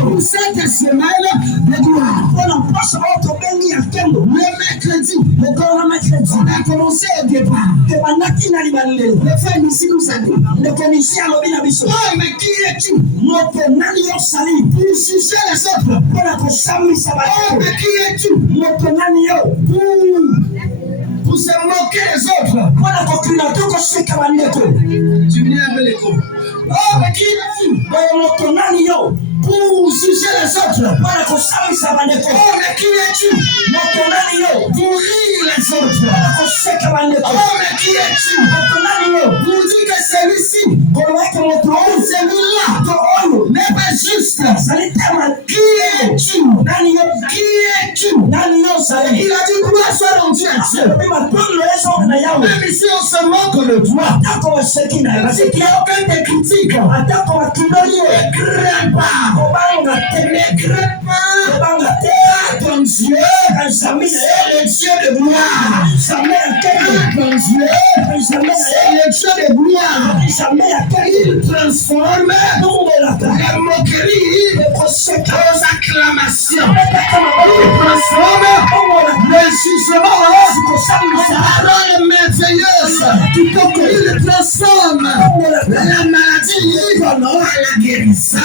pour cette semaine de gloire. Le mercredi, on a commencé au départ. Le frère ici nous a dit, oh mais qui es-tu pour juger les autres? Oh mais qui es-tu pour se moquer les autres? Tu viens avec l'écho. Oh mais qui es-tu pour juger les autres? Oh mais qui es-tu pour rire les autres? Oh mais qui es-tu pour dire que celui-ci celui-là n'est pas juste? Qui es-tu? Il a dit gloire soit rendue à Dieu. Même ici on se moque de toi. Il n'y a aucun des critiques. Ne crains pas. Ne crains pas. Ton Dieu, c'est le Dieu de gloire. Ton Dieu, c'est le Dieu de gloire. Il transforme la moquerie aux acclamations. Il transforme le jugement en parole merveilleuse. Il transforme la maladie en la guérison.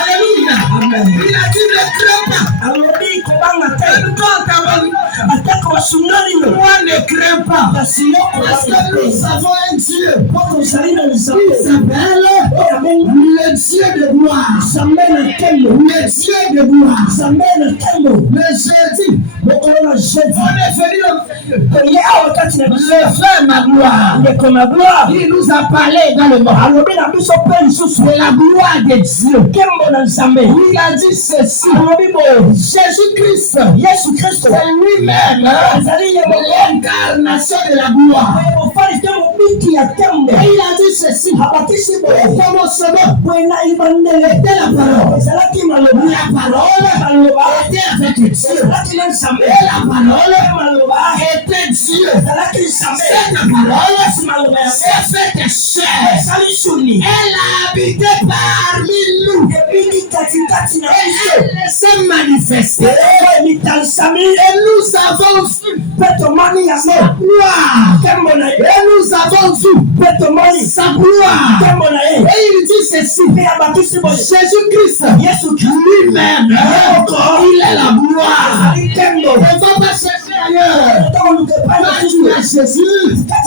Alléluia. Amen. Il a dit ne crains pas. Moi ne crains pas. Parce que nous avons un Dieu qui s'appelle le Dieu de gloire. Le Dieu de gloire. Le jeudi, on est venu le faire ma gloire. Il nous a parlé dans le monde de la gloire de Dieu. Il a dit ceci. Jésus-Christ, c'est lui-même l'incarnation de la gloire. Et il a dit ceci. Au commencement, était la parole. La parole était avec Dieu. Et la parole était Dieu. Cette parole s'est faite chair. Elle a habité parmi nous. Elle s'est manifestée. Et nous avons vu sa gloire. Et nous avons vu sa gloire. Et il dit ceci. Jésus-Christ lui-même, il est la gloire. On ne va pas chercher ailleurs. Jésus,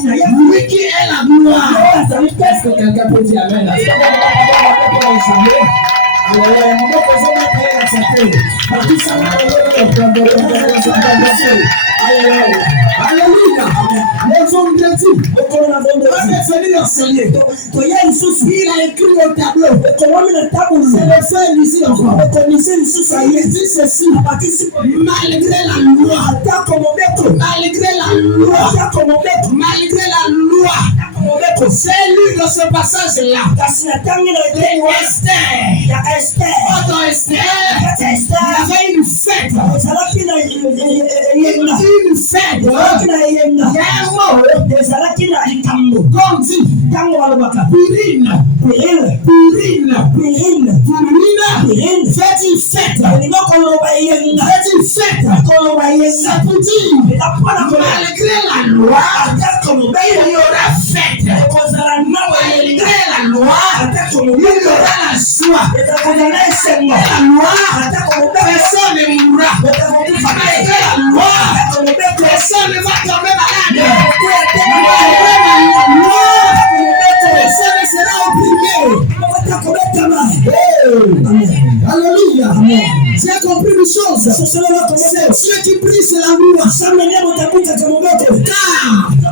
lui qui est la gloire. Est-ce que quelqu'un peut dire amen? Alléluia. Les hommes de Dieu, il a écrit au tableau. C'est le frère ici encore. Il dit ceci. Malgré la loi, c'est lui dans ce passage-là. Esther. Il y avait une fête. Une fête. Comme dit Purine. Faites une fête. Ça pour dire malgré la loi, il y aura fête. Malgré la loi, il y aura la joie. La loi, personne ne mourra. Malgré la loi, personne ne va tomber malade. Malgré la loi, personne ne sera opprimé. Alléluia. Tu as compris une chose. C'est Dieu qui prie, c'est la loi.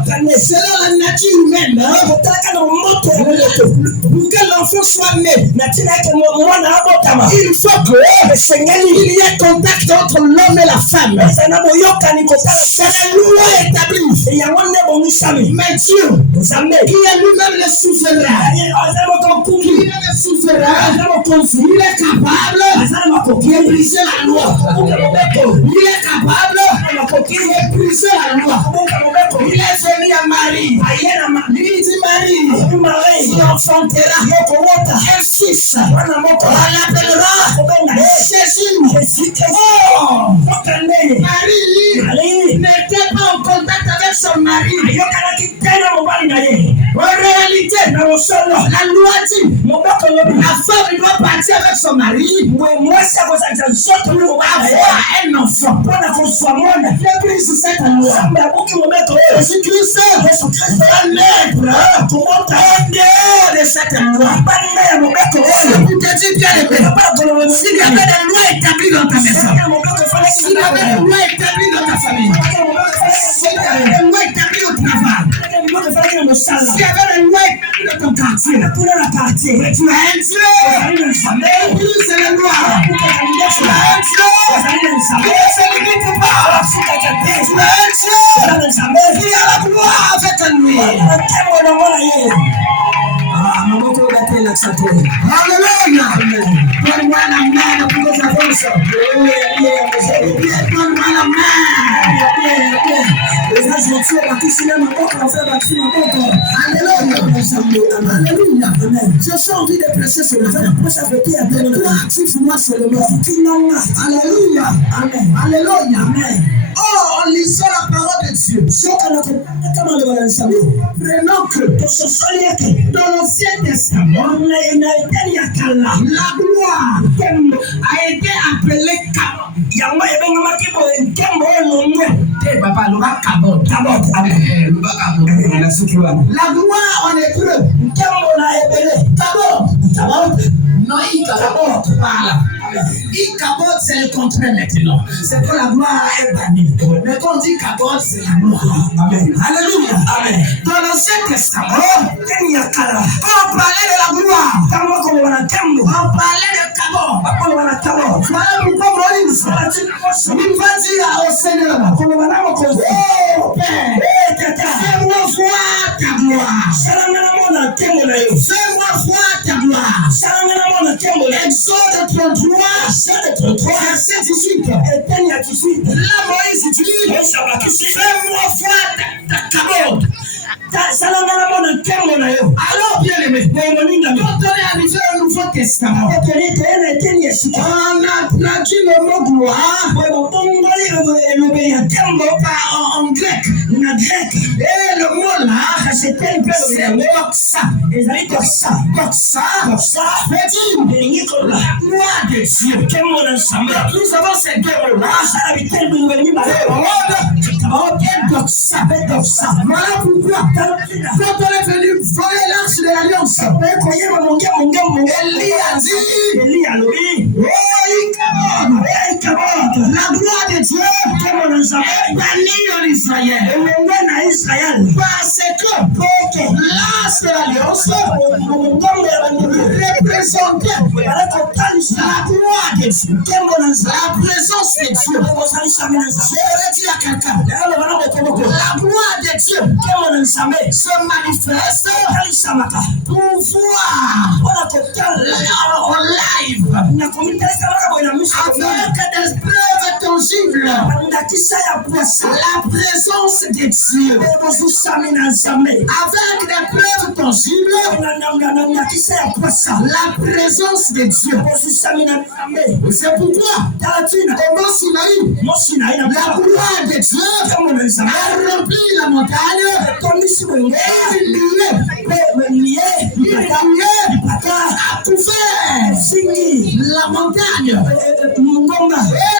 Car selon la nature humaine, pour que l'enfant soit né, il faut qu'il y ait contact entre l'homme et la femme. C'est la loi établie. Mais Dieu, qui est lui-même le souverain, il est capable de briser la loi. Il est capable qui épuisait la loi. Il est venu à Marie. Il dit Marie, tu enfantera un fils. On l'appellera Jésus. Marie n'était pas en contact avec son mari. En réalité, la loi dit la femme doit partir avec son mari avoir un enfant. Depuis cette loi, Jésus-Christ va naître en dehors de cette loi. C'est pour te dire bien aimé, s'il y avait des lois établies dans ta maison, s'il y avait des lois établies dans ta famille, s'il y avait des lois établies au travail, s'il y avait des lois établies dans ton quartier, mais tu as un Dieu, mais lui c'est la loi. Tu as un Dieu, c'est le but de pas. Tu as un Dieu, qui a la gloire avec lui. Alléluia. Donne-moi la main pour que ça avance. Donne-moi la main. Alléluia. Je sens envie de prêcher ce matin. Active-moi seulement. Alléluia. Amen. Alléluia. Amen. Oh, en lisant la parole de Dieu, prenons que dans l'Ancien Testament, la gloire a été appelée Kabod. La gloire en hébreu, Kabod. Non, Ikabod, voilà. Ikabod, c'est le contraire maintenant. C'est que la gloire est bannie. Mais quand on dit Kabod, c'est la gloire. Amen. Alléluia. Amen. Dans l'Ancien Testament, on parlait de la gloire. On parlait de Kabod. Voilà pourquoi Moïse, il va dire au Seigneur, oh Père, fais-moi voir ta gloire. Fais-moi voir ta gloire. Exode 33, verset 18. Là, Moïse dit, fais-moi voir ta Kabod. Alors, bien aimé, quand on est arrivé au Nouveau Testament, on a dit le mot gloire en grec. Et le mot là, c'est doxa. Doxa veut dire la gloire de Dieu. Nous avons ces deux mots-là. Doxa. Voilà pourquoi, quand on est venu voler l'arche de l'Alliance, Élie a dit, la gloire de Dieu est bannie en Israël. Parce que l'arche de l'Alliance représentait la gloire de Dieu, la présence de Dieu. J'aurais dit à quelqu'un, la gloire de Dieu se manifeste pour voir en live avec des preuves tangibles la présence de Dieu, avec des preuves tangibles la présence de Dieu. C'est pourquoi au Mont Sinaï, la gloire de Dieu a rempli la montagne et il a couvert la montagne.